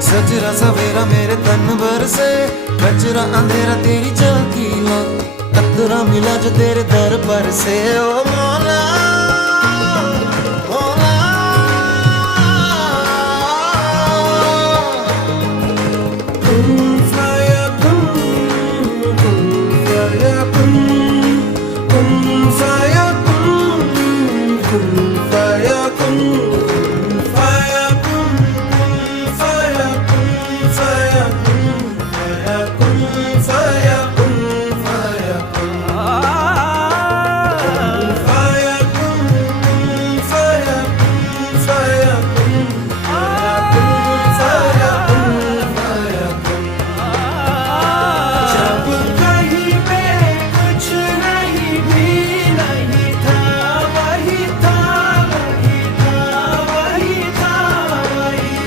सजरा सवेरा मेरे तन भर से, कचरा अंधेरा तेरी झांकी ला, अतरा मिला जो तेरे दर पर से। ओ मौला